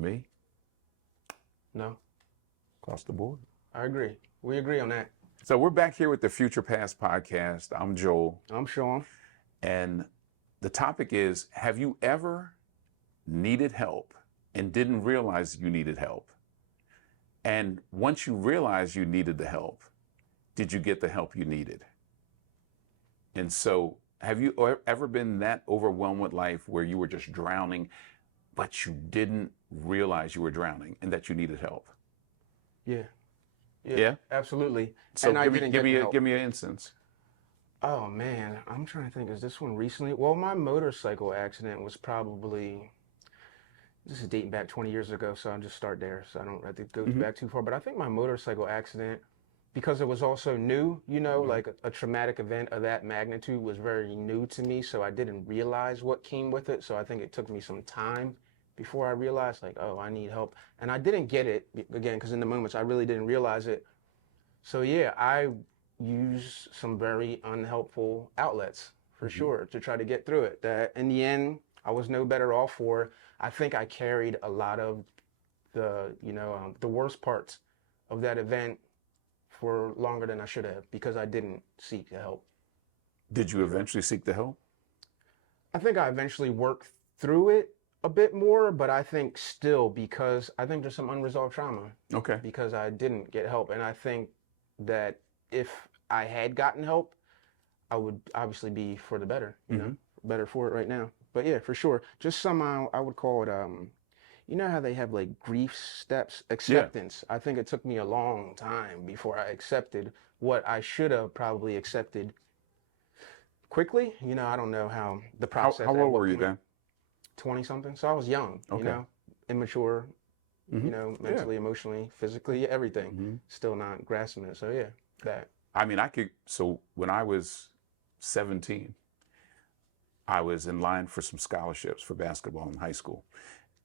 Me, No, across the board. I agree. We agree on that. So we're back here with the Future Past podcast. I'm Joel, I'm Sean. and the topic is: have you ever needed help and didn't realize you needed help? And once you realized you needed the help, did you get the help you needed? And so, have you ever been that overwhelmed with life where you were just drowning, but you didn't realize you were drowning and that you needed help? Yeah, yeah, Yeah. absolutely. So And I didn't get the help. give me an instance. Oh man, I'm trying to think. Is this one recently? Well, my motorcycle accident was probably, this is dating back 20 years ago, so I'll just start there so I don't have to go Hmm. back too far. But I think my motorcycle accident, because it was also new, Hmm. like a traumatic event of that magnitude was very new to me, so I didn't realize what came with it. So I think it took me some time before I realized, like, oh, I need help. And I didn't get it again, because in the moments I really didn't realize it. So yeah, I use some very unhelpful outlets for Hmm. sure to try to get through it. That in the end, I was no better off for. I think I carried a lot of the worst parts of that event for longer than I should have because I didn't seek help Did for you sure. eventually seek the help? I think I eventually worked through it a bit more, but I think still because I think there's some unresolved trauma Okay. because I didn't get help. And I think that if I had gotten help, I would obviously be for the better, Hmm. better for it right now. But yeah, for sure. Just somehow I would call it you know how they have like grief steps, Yeah. acceptance. I think it took me a long time before I accepted what I should have probably accepted quickly. I don't know how the How process at old what were you point, then? 20 something. So I was young, Okay. immature, Hmm. Yeah. mentally, emotionally, physically, everything. Hmm. Still not grasping it. So yeah, that. I mean, I could. So when I was 17, I was in line for some scholarships for basketball in high school,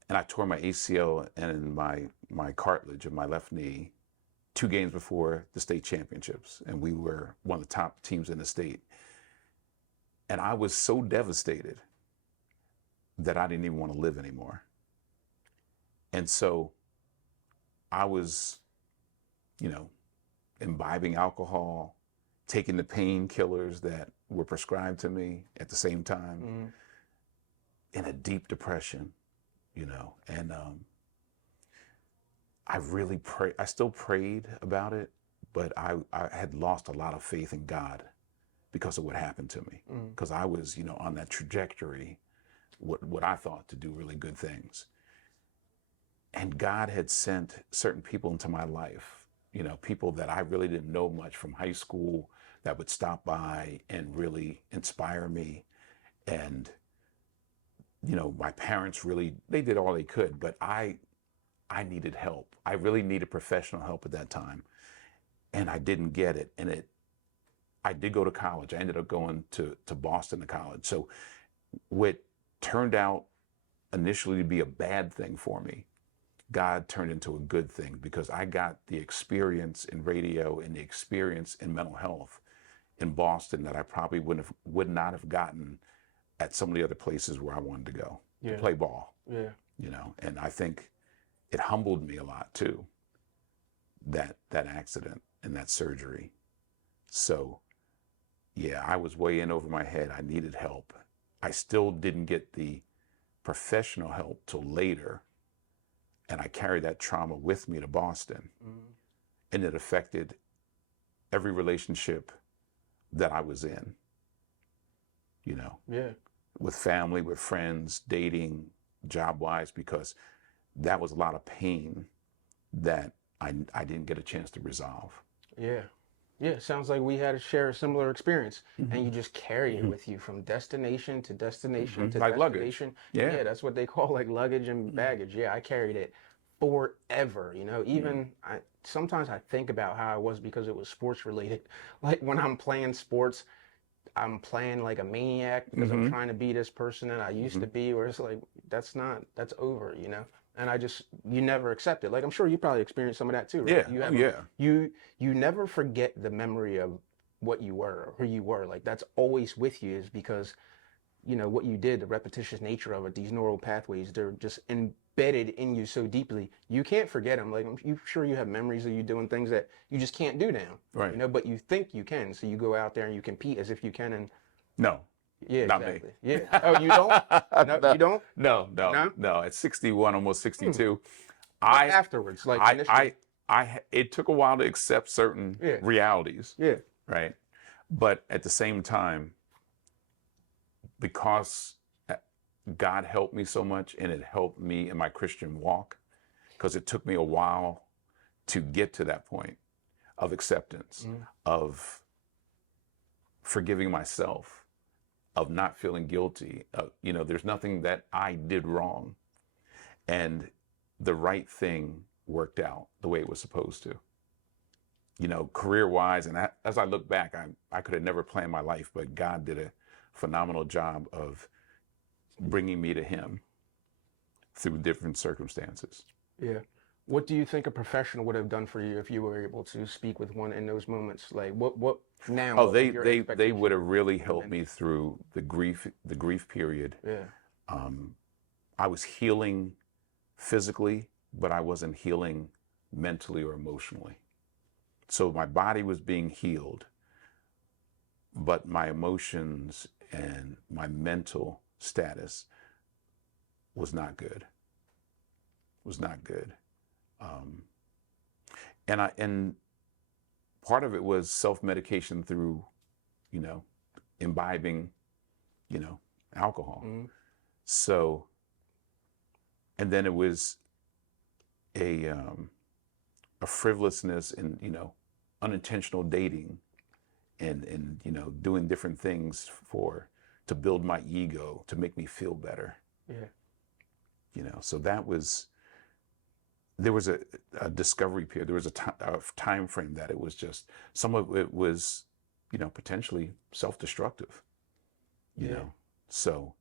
and I tore my ACL and my cartilage of my left knee 2 games before the state championships, and we were one of the top teams in the state. And I was so devastated that I didn't even want to live anymore. And so I was, you know, imbibing alcohol, taking the painkillers that were prescribed to me at the same time, Mm, in a deep depression, and I really pray. I still prayed about it, but I had lost a lot of faith in God because of what happened to me. mm, Because I was, on that trajectory, what I thought to do really good things. And God had sent certain people into my life, people that I really didn't know much from high school that would stop by and really inspire me. And, my parents really, they did all they could, but I needed help. I really needed professional help at that time. And I didn't get it. And I did go to college. I ended up going to Boston to college. So what turned out initially to be a bad thing for me, God turned into a good thing because I got the experience in radio and the experience in mental health in Boston that I probably would not have gotten at some of the other places where I wanted to go to yeah, play ball, yeah, and I think it humbled me a lot too, that accident and that surgery. So yeah, I was way in over my head. I needed help. I still didn't get the professional help till later, and I carried that trauma with me to Boston, mm, and it affected every relationship that I was in, you know, yeah, with family, with friends, dating, job wise, because that was a lot of pain that I didn't get a chance to resolve. yeah. Yeah, sounds like we had to share a similar experience, and Hmm. you just carry it Hmm. with you from destination to destination Hmm. to Like luggage. destination. Yeah. Yeah, that's what they call like luggage and baggage. Yeah, I carried it forever. Mm-hmm. Even I sometimes I think about how I was because it was sports related. Like when I'm playing sports, I'm playing like a maniac because I'm Hmm. trying to be this person that I used to be, where it's like that's over. And you never accept it. Like I'm sure you probably experienced some of that too, right? Yeah. Oh yeah. You never forget the memory of what you were or who you were. Like that's always with you is because what you did, the repetitious nature of it, these neural pathways, they're just embedded in you so deeply. You can't forget them. Like, I'm sure you have memories of you doing things that you just can't do now, Right. but you think you can. So you go out there and you compete as if you can. And No, yeah, not me. exactly. Yeah. Oh, you don't? No, No, you don't? no, no, No? no. At 61, almost Hmm. 62, But I, afterwards, like I, initially. I, it took a while to accept certain Yeah. realities, Yeah. right? But at the same time, because God helped me so much and it helped me in my Christian walk, because it took me a while to get to that point of acceptance, Mhm. of forgiving myself, of not feeling guilty. There's nothing that I did wrong. And the right thing worked out the way it was supposed to. Career wise, and as I look back, I could have never planned my life, but God did a phenomenal job of bringing me to Him through different circumstances. Yeah. What do you think a professional would have done for you if you were able to speak with one in those moments? Like what now, Oh, what would they your they they would expectation have really have helped been? me through the grief period. Yeah. Um, I was healing physically, but I wasn't healing mentally or emotionally. So my body was being healed, but my emotions and my mental status was not good. Was not good. Um, and part of it was self-medication through, you know, imbibing, you know, alcohol. Mm-hmm. So, and then it was a frivolousness and unintentional dating and doing different things to build my ego to make me feel better. Yeah. So there was a discovery period. There was a time frame that it was just, some of it was potentially self-destructive. you Yeah. know so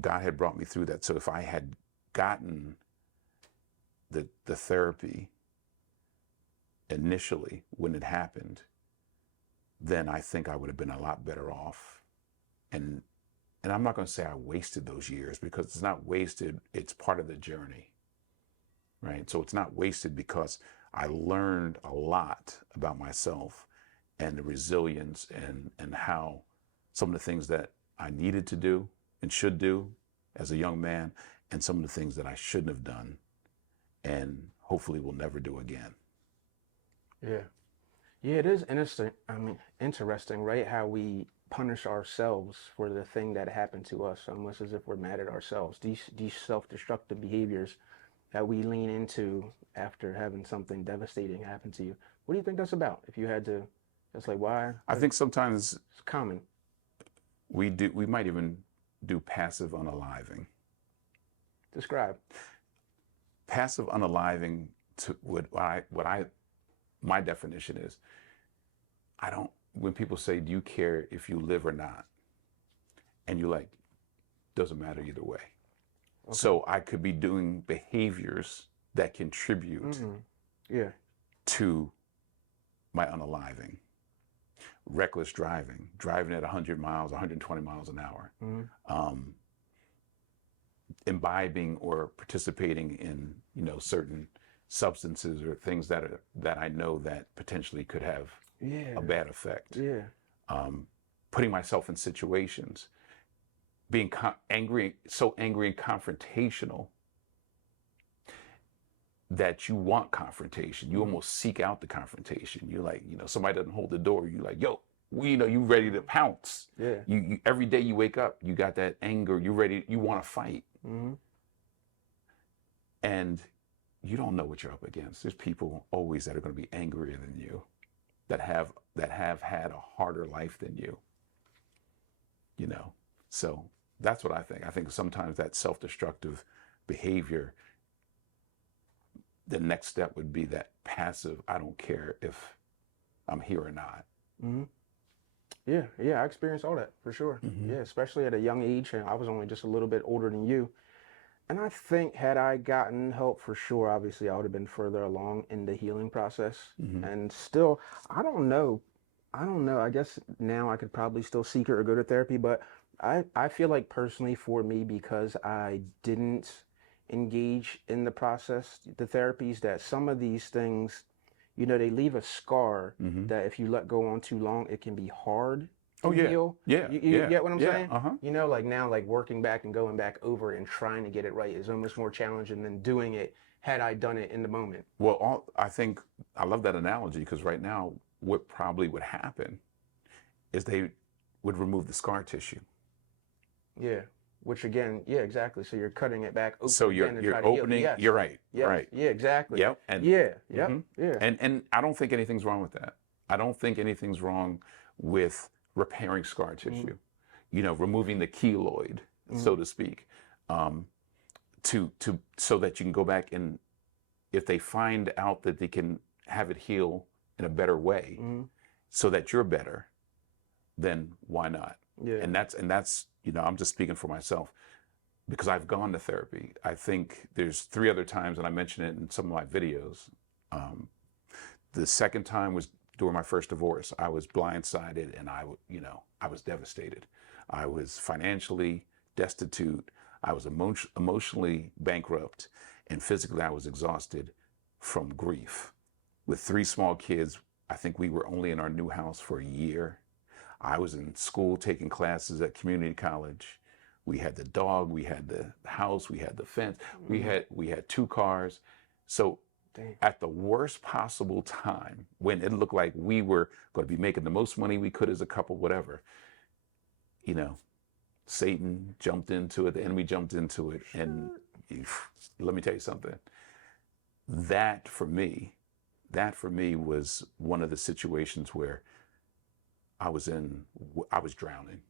God had brought me through that. So if I had gotten the therapy initially when it happened, then I think I would have been a lot better off. And I'm not going to say I wasted those years, because it's not wasted. It's part of the journey, right? So it's not wasted because I learned a lot about myself and the resilience and how some of the things that I needed to do and should do as a young man, and some of the things that I shouldn't have done and hopefully will never do again. Yeah. Yeah, it is interesting. I mean, interesting, right? How we punish ourselves for the thing that happened to us, almost as if we're mad at ourselves. These self-destructive behaviors that we lean into after having something devastating happen to you. What do you think that's about? If you had to, just like why? I Because think sometimes it's common. we might even do passive unaliving. Describe. Passive unaliving, to what I my definition is, I don't, when people say, do you care if you live or not? And you're like, doesn't matter either way. Okay. So I could be doing behaviors that contribute Mm-hmm. Yeah. to my unaliving. Reckless driving at 100 miles, 120 miles an hour, Mm-hmm. um, imbibing or participating in certain substances or things that I know that potentially could have Yeah. a bad effect. Yeah. Putting myself in situations, being angry, so angry and confrontational that you want confrontation. You Mm-hmm. almost seek out the confrontation. You're like, somebody doesn't hold the door. You're like, yo, you ready to pounce. Yeah. You every day you wake up, you got that anger. You ready. You want to fight, Mm-hmm. and you don't know what you're up against. There's people always that are going to be angrier than you, that have had a harder life than you. So that's what I think. I think sometimes that self-destructive behavior, the next step would be that passive, I don't care if I'm here or not. Mm-hmm. Yeah. Yeah. I experienced all that for sure. Mm-hmm. Yeah. Especially at a young age, and I was only just a little bit older than you. And I think had I gotten help for sure, obviously I would have been further along in the healing process. Mm-hmm. And still, I don't know. I don't know. I guess now I could probably still seek it or go to therapy, but I feel like personally for me, because I didn't engage in the process, the therapies, that some of these things, you know, they leave a scar that if you let go on too long, it can be hard to Oh yeah, heal. yeah, You yeah, get what I'm yeah. saying? Uh-huh. You know, like now, like working back and going back over and trying to get it right is almost more challenging than doing it had I done it in the moment. Well, I think I love that analogy because right now, what probably would happen is they would remove the scar tissue. Yeah. Which again, yeah, exactly. So you're cutting it back So open again to you're try to heal. opening. Yes. You're right, Yes. right. Yeah, exactly. Yep. And Yeah. Yep. hmm Yeah. and I don't think anything's wrong with that. I don't think anything's wrong with repairing scar tissue. You know, removing the keloid, so to speak, um, to so that you can go back and if they find out that they can have it heal in a better way, so that you're better, then why not? Yeah. And that's you know, I'm just speaking for myself because I've gone to therapy. I think there's 3 other times, and I mention it in some of my videos. The second time was during my first divorce. I was blindsided, and you know, I was devastated. I was financially destitute. I was emotionally bankrupt, and physically I was exhausted from grief. With 3 small kids, I think we were only in our new house for a year. I was in school taking classes at community college. We had the dog, we had the house, we had the fence, we had 2 cars. So Dang. at the worst possible time, when it looked like we were going to be making the most money we could as a couple, whatever, you know, Satan jumped into it, the enemy jumped into it, and let me tell you something. That for me was one of the situations where I was drowning,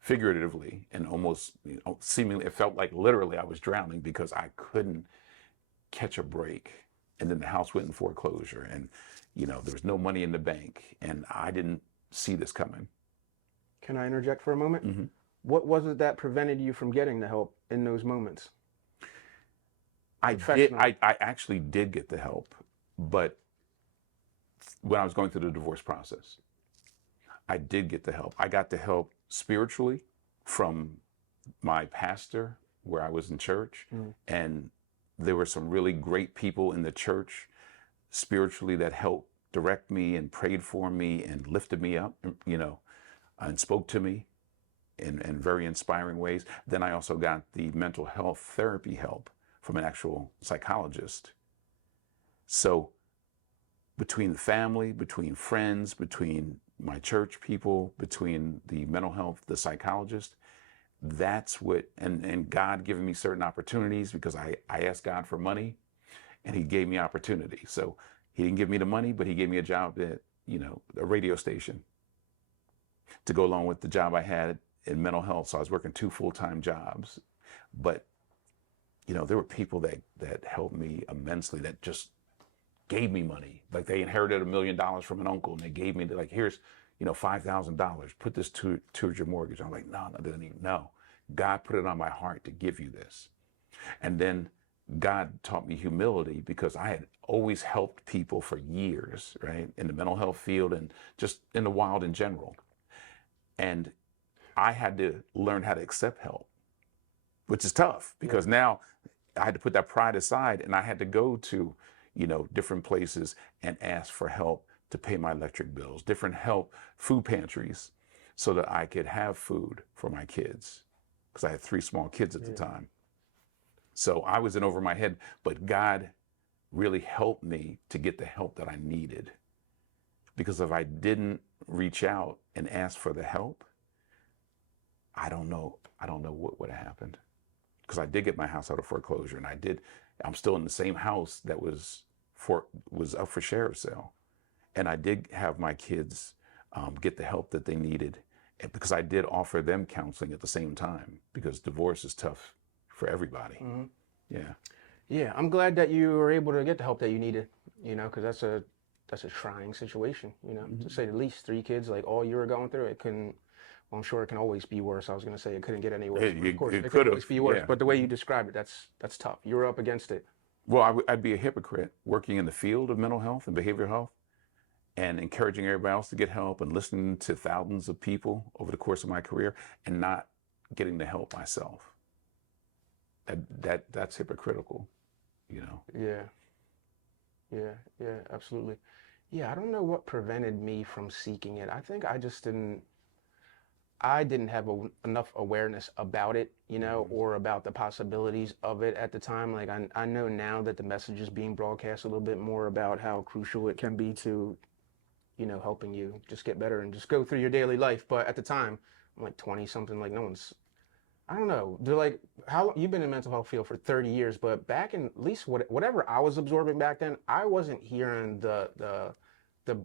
figuratively, and almost, you know, seemingly it felt like literally I was drowning because I couldn't catch a break. And then the house went in foreclosure, and you know, there was no money in the bank, and I didn't see this coming. Can I interject for a moment? What was it that prevented you from getting the help in those moments? I actually did get the help, but when I was going through the divorce process, I did get the help. I got the help spiritually from my pastor where I was in church, and there were some really great people in the church spiritually that helped direct me and prayed for me and lifted me up, you know, and spoke to me in very inspiring ways. Then I also got the mental health therapy help from an actual psychologist. So between the family, between friends, between my church people, between the mental health, the psychologist, that's what, and God giving me certain opportunities because I asked God for money and he gave me opportunity. So he didn't give me the money, but he gave me a job at, you know, a radio station to go along with the job I had in mental health. So I was working 2 full-time jobs, but you know, there were people that helped me immensely, that just gave me money. Like they inherited $1 million from an uncle and they gave me, like, here's, you know, $5,000, put this towards your mortgage. I'm like, no, no. God put it on my heart to give you this. And then God taught me humility because I had always helped people for years, right? In the mental health field and just in the wild in general. And I had to learn how to accept help, which is tough because now I had to put that pride aside and I had to go to, you know, different places and ask for help to pay my electric bills, different help, food pantries, so that I could have food for my kids because I had 3 small kids at the time. So I was in over my head, but God really helped me to get the help that I needed. Because if I didn't reach out and ask for the help, I don't know what would have happened. Because I did get my house out of foreclosure, and I'm still in the same house that was up for sheriff's sale. And I did have my kids get the help that they needed, because I did offer them counseling at the same time, because divorce is tough for everybody. Yeah. Yeah, I'm glad that you were able to get the help that you needed, you know, because that's a trying situation, you know, to say the least. 3 kids, like all you were going through, it couldn't, well, I'm sure it can always be worse. I was going to say it couldn't get any worse. Of course, it could always be worse. Yeah. But the way you described it, that's tough. You were up against it. Well, I'd be a hypocrite working in the field of mental health and behavioral health and encouraging everybody else to get help and listening to thousands of people over the course of my career and not getting the help myself. that's hypocritical, you know. Yeah, yeah, absolutely. Yeah, I don't know what prevented me from seeking it. I think I didn't have enough awareness about it, you know, Mhm. or about the possibilities of it at the time. Like I know now that the message is being broadcast a little bit more about how crucial it can be to, you know, helping you just get better and just go through your daily life. But at the time, I'm like 20 something, like no one's, I don't know. They're like, how you've been in mental health field for 30 years, but back in at least whatever I was absorbing back then, I wasn't hearing the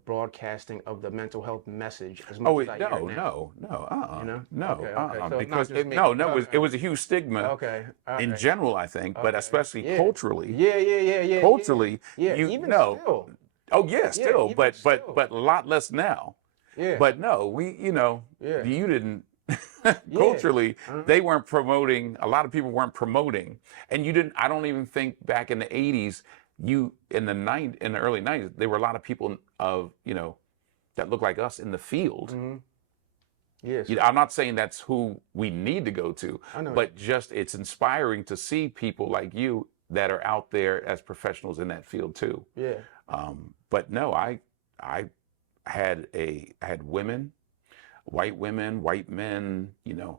broadcasting of the mental health message as much Oh, as I hear it no, now. no, no, You know? Okay, no, okay. So it's not because just me. it Okay, was a huge stigma okay, all in right, general, I think, but okay. especially Yeah, culturally. yeah, yeah, yeah, yeah, yeah, Culturally, yeah. you Even know, still, oh yeah, yeah, still, even still, but a lot less now. yeah, But no, yeah, you didn't yeah. culturally, Uh-huh. they weren't promoting, a lot of people weren't promoting. And you didn't, I don't even think back in the 80s, in the early 90s, there were a lot of people that looked like us in the field. Mm-hmm. Yes, I'm not saying that's who we need to go to, I know what you but just it's inspiring to see people like you that are out there as professionals in that field too. mean. Yeah. But no, I I had women, white women, white men.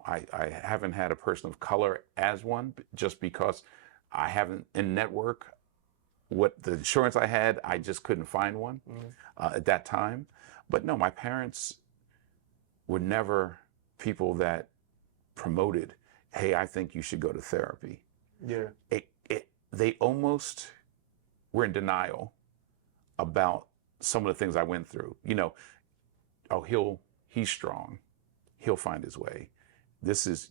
I haven't had a person of color as one, just because I haven't in network. What the insurance I had, I just couldn't find one Mm-hmm. at that time. But no, my parents were never people that promoted, hey, I think you should go to therapy. Yeah. They almost were in denial about some of the things I went through. Oh, he's strong. He'll find his way. This is,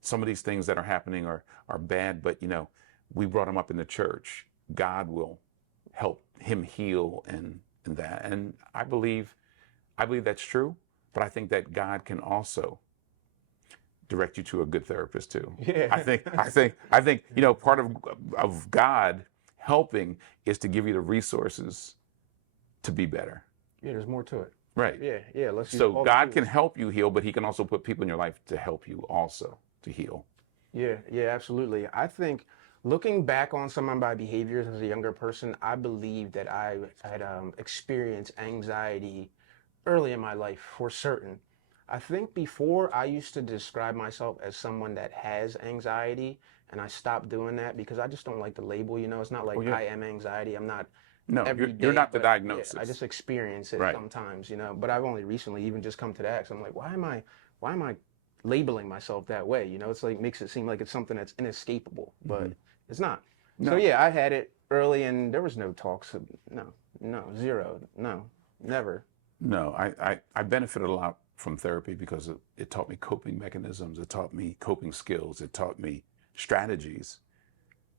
some of these things that are happening are bad, but we brought him up in the church. God will help him heal and that. And I believe that's true, but I think that God can also direct you to a good therapist too. Yeah. I think, part of God helping is to give you the resources to be better. Yeah, there's more to it. Right. Yeah, yeah. Let's use So all the God can tools. help you heal, but he can also put people in your life to help you also to heal. Yeah, yeah, absolutely. I think looking back on some of my behaviors as a younger person, I believe that I had experienced anxiety early in my life for certain. I think before I used to describe myself as someone that has anxiety, and I stopped doing that because I just don't like the label. You know, it's not Oh like yeah. I am anxiety. I'm not No, every you're day, not the but yeah, I diagnosis. just experience it Right. sometimes, you know. But I've only recently even just come to that. So I'm like, why am I labeling myself that way? You know, it's like makes it seem like it's something that's inescapable, but Hmm. it's not. So No, yeah, I had it early, and there was no talks. No, no, zero, no, never. no. I benefited a lot from therapy because it taught me coping mechanisms. It taught me coping skills. It taught me strategies,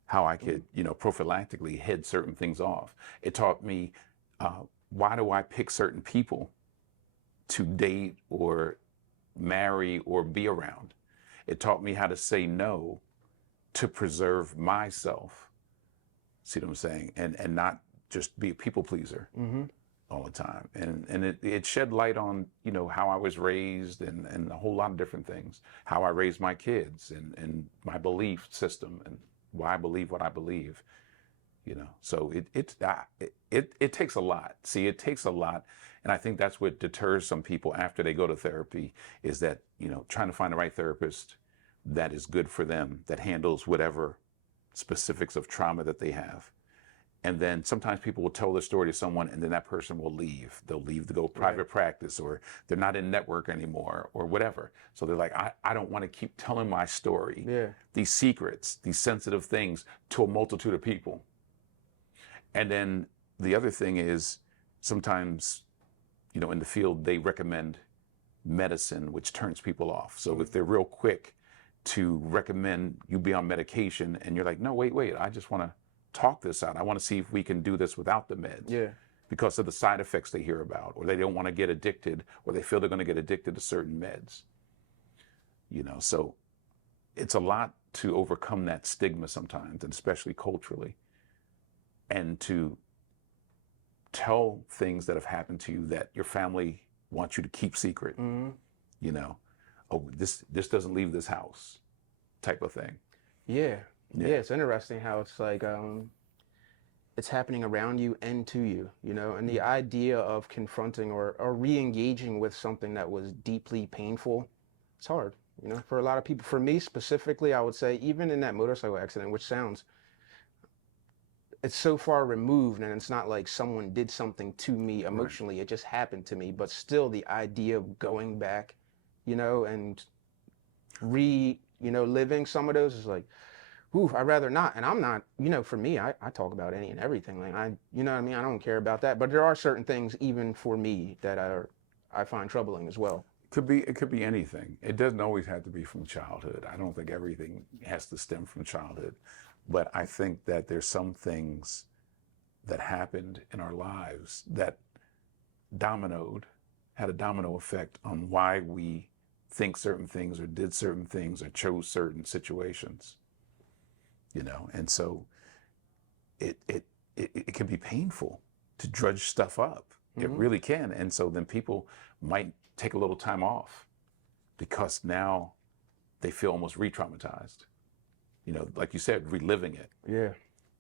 how I Mhm. could, prophylactically head certain things off. It taught me why do I pick certain people to date or marry or be around. It taught me how to say no to preserve myself. See what I'm saying? And not just be a people pleaser Mm-hmm. all the time. And it shed light on, how I was raised and a whole lot of different things. How I raised my kids and my belief system and why I believe what I believe. So it takes a lot. See, it takes a lot. And I think that's what deters some people after they go to therapy is that, trying to find the right therapist that is good for them, that handles whatever specifics of trauma that they have. And then sometimes people will tell their story to someone and then that person will leave. They'll leave to go Right. private practice or they're not in network anymore or whatever. So they're like, I don't want to keep telling my story, Yeah. these secrets, these sensitive things to a multitude of people. And then the other thing is sometimes, in the field, they recommend medicine, which turns people off. So if they're real quick to recommend you be on medication and you're like, no, wait, I just want to talk this out. I want to see if we can do this without the meds Yeah. because of the side effects they hear about, or they don't want to get addicted, or they feel they're going to get addicted to certain meds. So it's a lot to overcome that stigma sometimes, and especially culturally, and to tell things that have happened to you that your family wants you to keep secret. Mm-hmm. You know, oh, this doesn't leave this house, type of thing. Yeah. Yeah, it's interesting how it's like it's happening around you and to you, you know, and the idea of confronting or re-engaging with something that was deeply painful, it's hard, you know, for a lot of people. For me specifically, I would say even in that motorcycle accident, which sounds, it's so far removed and it's not like someone did something to me Right. emotionally, it just happened to me, but still the idea of going back, you know, and living some of those is like, ooh, I'd rather not. And I'm not, you know, for me, I talk about any and everything. Like you know what I mean? I don't care about that. But there are certain things even for me that I find troubling as well. It could be anything. It doesn't always have to be from childhood. I don't think everything has to stem from childhood. But I think that there's some things that happened in our lives that dominoed, had a domino effect on why we think certain things or did certain things or chose certain situations. You know, and so it it it can be painful to drudge stuff up. It Hmm. really can. And so then people might take a little time off because now they feel almost re-traumatized. You know, like you said, reliving it. Yeah.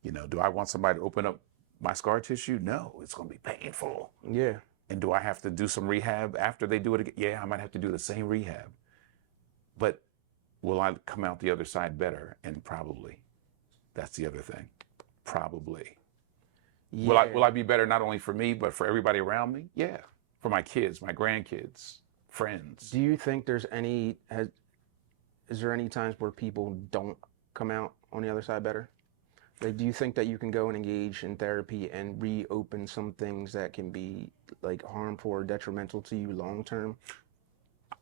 You know, do I want somebody to open up my scar tissue? No, it's going to be painful. Yeah. And do I have to do some rehab after they do it again? Yeah, I might have to do the same rehab. But will I come out the other side better? And probably. That's the other thing. Probably. Will Yeah. I be better not only for me but for everybody around me? Yeah. For my kids, my grandkids, friends. Do you think is there any times where people don't come out on the other side better? Like, do you think that you can go and engage in therapy and reopen some things that can be like harmful or detrimental to you long term?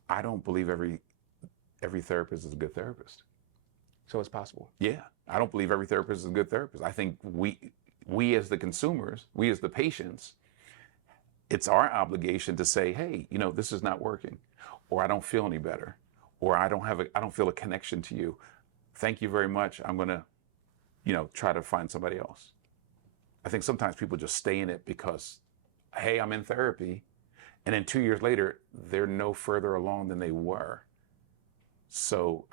I don't believe every therapist is a good therapist. So it's possible. Yeah. I don't believe every therapist is a good therapist. I think we as the consumers, we as the patients, it's our obligation to say, hey, you know, this is not working, or I don't feel any better, or I don't feel a connection to you. Thank you very much. I'm gonna, you know, try to find somebody else. I think sometimes people just stay in it because, hey, I'm in therapy, and then 2 years later, they're no further along than they were. So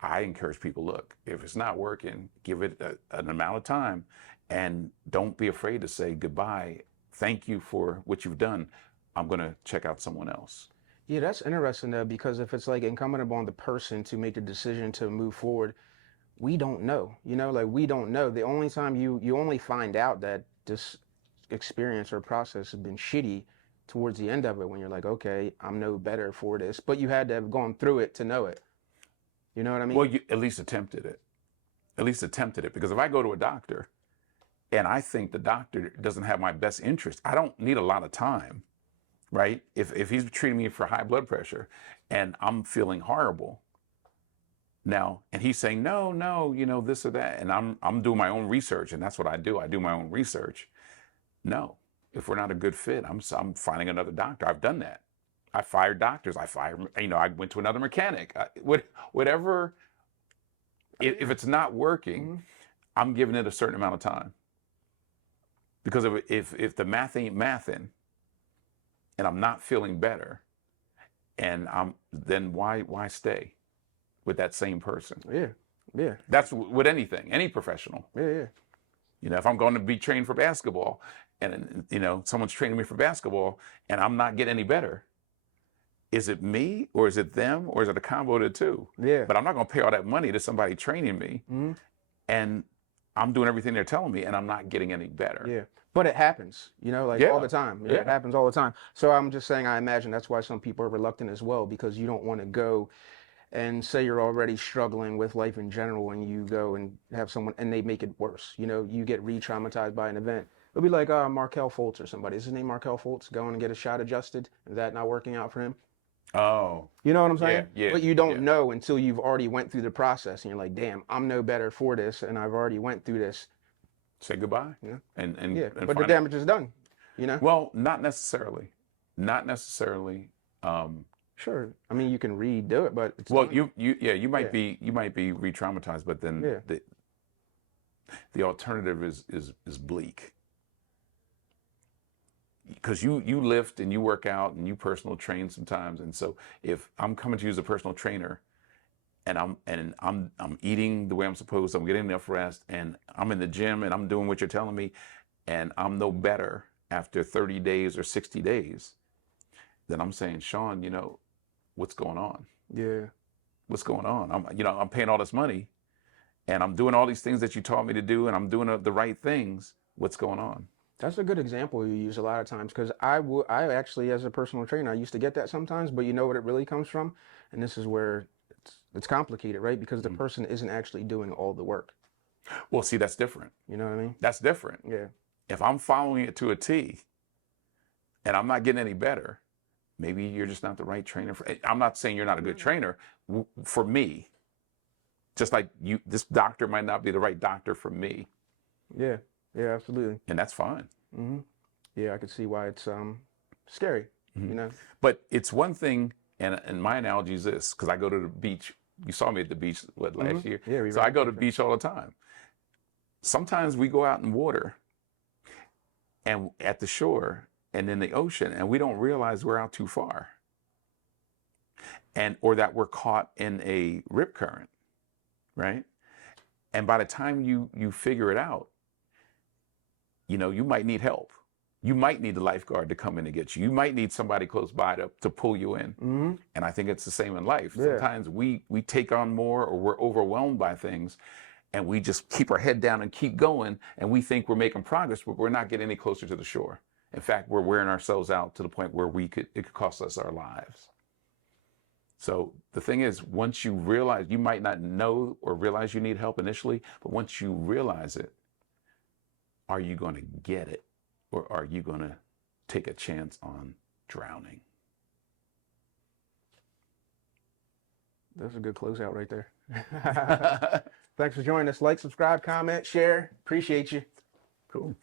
I encourage people, look, if it's not working, give it an amount of time, and don't be afraid to say goodbye. Thank you for what you've done. I'm going to check out someone else. Yeah, that's interesting though, because if it's like incumbent upon the person to make the decision to move forward, we don't know. You know, like we don't know. The only time you only find out that this experience or process has been shitty towards the end of it when you're like, okay, I'm no better for this. But you had to have gone through it to know it. You know what I Well, mean? you at least attempted it. At least attempted it. Because if I go to a doctor and I think the doctor doesn't have my best interest, I don't need a lot of time, right? If he's treating me for high blood pressure and I'm feeling horrible, now, and he's saying, no, no, you know, this or that. And I'm doing my own research, and that's what I do. I do my own research. No, if we're not a good fit, I'm finding another doctor. I've done that. I fired doctors. You know, I went to another mechanic. Whatever, if it's not working, Hmm. I'm giving it a certain amount of time. Because if the math ain't mathing and I'm not feeling better, and then why stay with that same person? Yeah, yeah, That's with anything, any professional. yeah, yeah. You know, if I'm going to be trained for basketball and, you know, someone's training me for basketball and I'm not getting any better, is it me or is it them or is it a combo of the two? Yeah. But I'm not going to pay all that money to somebody training me Hmm. and I'm doing everything they're telling me and I'm not getting any better. Yeah. But it happens, you know, like all Yeah. the time. Yeah, it Yeah. happens all the time. So I'm just saying, I imagine that's why some people are reluctant as well, because you don't want to go and say you're already struggling with life in general and you go and have someone and they make it worse. You know, you get re-traumatized by an event. It'll be like Markel Fultz or somebody. Is his name Markel Fultz? Going and get a shot adjusted. Is that not working out for him? Oh, You know what I'm yeah. saying? Yeah. But you don't Yeah. know until you've already went through the process and you're like, damn, I'm no better for this and I've already went through this. Say goodbye You know? and Yeah. and But the find it. damage is done, you know? Well, not necessarily. Not necessarily. Um, Sure. I mean, you can redo it, but it's well, done. yeah, Yeah. you might be re-traumatized, but then Yeah. the alternative is bleak because you lift and you work out and you personal train sometimes, and so if I'm coming to you as a personal trainer I'm eating the way I'm supposed to, I'm getting enough rest, and I'm in the gym and I'm doing what you're telling me, and I'm no better after 30 days or 60 days, then I'm saying, Sean, what's going on? Yeah. What's going on? I'm paying all this money and I'm doing all these things that you taught me to do, and I'm doing the right things. What's going on? That's a good example you use a lot of times because I actually, as a personal trainer, I used to get that sometimes, but you know what it really comes from? And this is where it's complicated, right? Because the person isn't actually doing all the work. Well, see, that's different. You know what I mean? That's different. Yeah. If I'm following it to a T and I'm not getting any better, maybe you're just not the right trainer. I'm not saying you're not a good trainer. For me, just like this doctor might not be the right doctor for me. Yeah. Yeah, absolutely. And that's fine. Hmm. Yeah, I could see why it's scary, Mm-hmm. you know? But it's one thing, and my analogy is this, because I go to the beach. You saw me at the beach, last year? Yeah, so I go to the beach all the time. Sometimes we go out in water and at the shore and in the ocean, and we don't realize we're out too far. Or that we're caught in a rip current, right? And by the time you figure it out, you might need help. You might need the lifeguard to come in and get you. You might need somebody close by to pull you in. Mm-hmm. And I think it's the same in life. Yeah. Sometimes we take on more, or we're overwhelmed by things, and we just keep our head down and keep going, and we think we're making progress, but we're not getting any closer to the shore. In fact, we're wearing ourselves out to the point where it could cost us our lives. So the thing is, once you realize, you might not know or realize you need help initially, but once you realize it, are you going to get it, or are you going to take a chance on drowning? That's a good closeout right there. Thanks for joining us. Like, subscribe, comment, share. Appreciate you. Cool.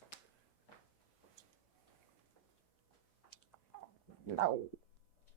No.